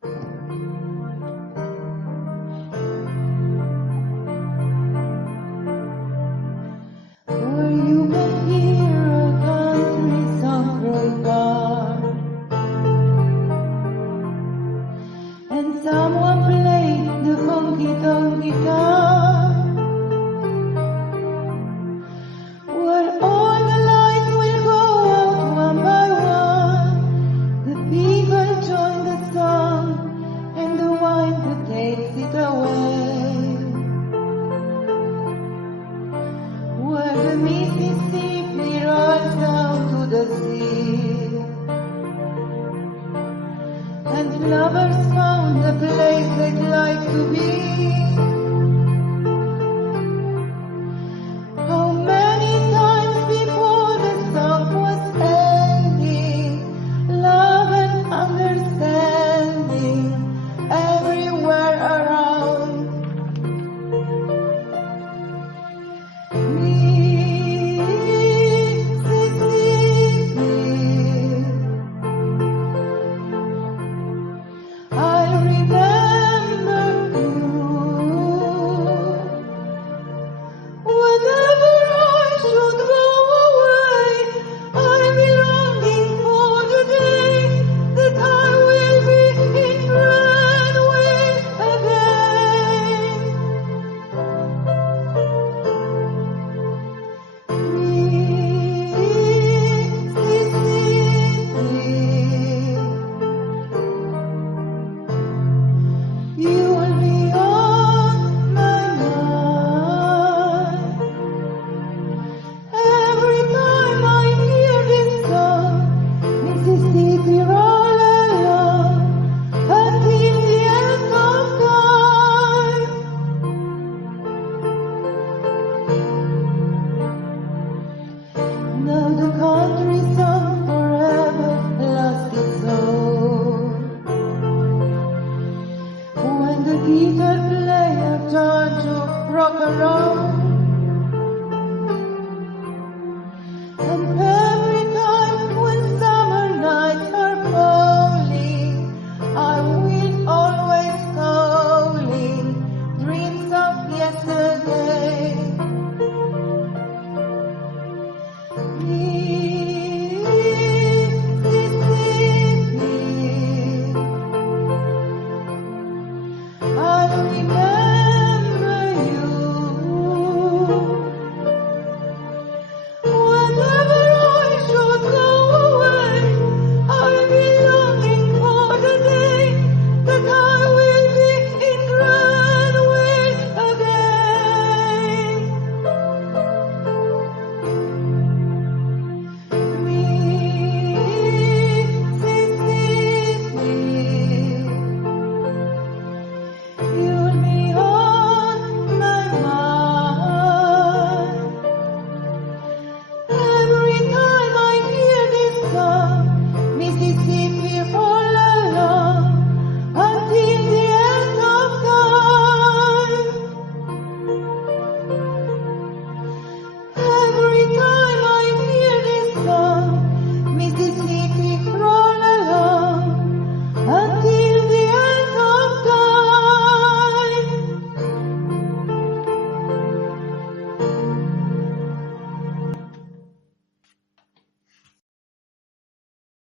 Or you can hear a country song roll by, and someone plays the honky-tonk guitar, where all the lights will go out one by one. The people join the song, and the wine that takes it away, where the Mississippi rolls down to the sea, and lovers found a place they'd like to be.